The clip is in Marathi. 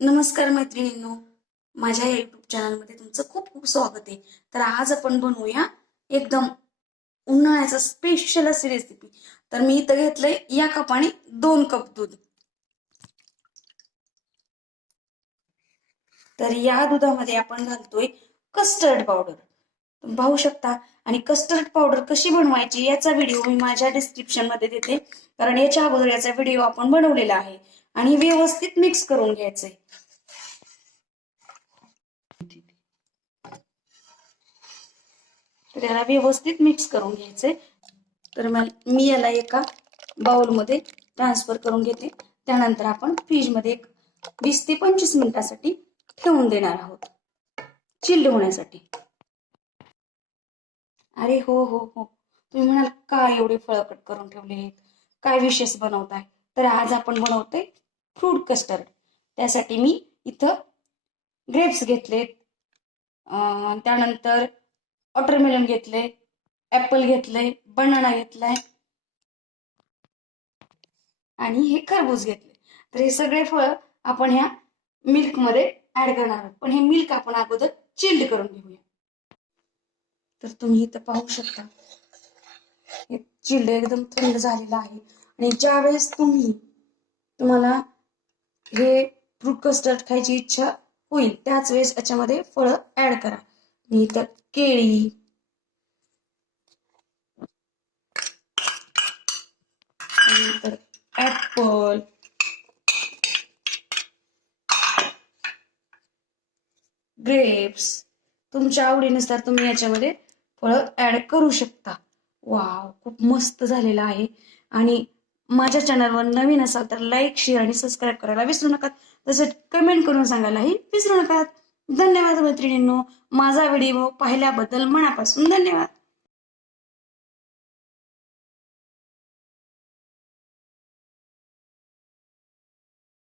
नमस्कार मैत्रिणींनो, माझ्या युट्यूब चॅनलमध्ये तुमचं खूप खूप स्वागत आहे. तर आज आपण बनवूया एकदम उन्हाळ्याचा स्पेशल अशी रेसिपी. तर मी इथं घेतलंय या कपाने 2 कप दूध. तर या दुधामध्ये आपण घालतोय कस्टर्ड पावडर. पाहू शकता. आणि कस्टर्ड पावडर कशी बनवायची याचा व्हिडिओ मी माझ्या डिस्क्रिप्शन मध्ये देते, कारण याच्या अगोदर याचा व्हिडिओ आपण बनवलेला आहे. आणि व्यवस्थित मिक्स करून घ्यायचंय. तर याला व्यवस्थित मिक्स करून घ्यायचंय. तर मी याला एका बाउलमध्ये ट्रान्सफर करून घेते. त्यानंतर आपण फ्रीजमध्ये 20 ते 25 मिनिटासाठी ठेवून देणार आहोत, चिल्ड होण्यासाठी. अरे हो हो हो, तुम्ही म्हणाल काय एवढे फळं कट करून ठेवले, काय विशेष बनवताय? तर आज आपण बनवतोय फ्रूट कस्टर्ड. त्यासाठी मी इथं ग्रेप्स घेतलेत, त्यानंतर वॉटरमेलन घेतले, ऍपल घेतलंय, बनाना घेतलाय आणि हे खरबूज घेतले. तर हे सगळे फळ आपण ह्या मिल्क मध्ये ऍड करणार आहोत. पण हे मिल्क आपण अगोदर चिल्ड करून घेऊया. तर तुम्ही इथं पाहू शकता, हे चिल्ड एकदम थंड झालेलं आहे. आणि ज्या वेळेस तुम्हाला हे फ्रूट कस्टर्ड खायची इच्छा होईल त्याच वेळेस याच्यामध्ये फळं ऍड करा. मी इथं केळी, नंतर ऍपल, ग्रेप्स, तुमच्या आवडीनुसार तुम्ही याच्यामध्ये फळं ऍड करू शकता. वाव, खूप मस्त झालेला आहे. आणि माझ्या चॅनलवर नवीन असाल तर लाईक, शेअर आणि सबस्क्राईब करायला विसरू नका. तसेच कमेंट करून सांगायलाही विसरू नका. धन्यवाद मैत्रिणींनो, माझा व्हिडिओ पाहिल्याबद्दल मनापासून धन्यवाद.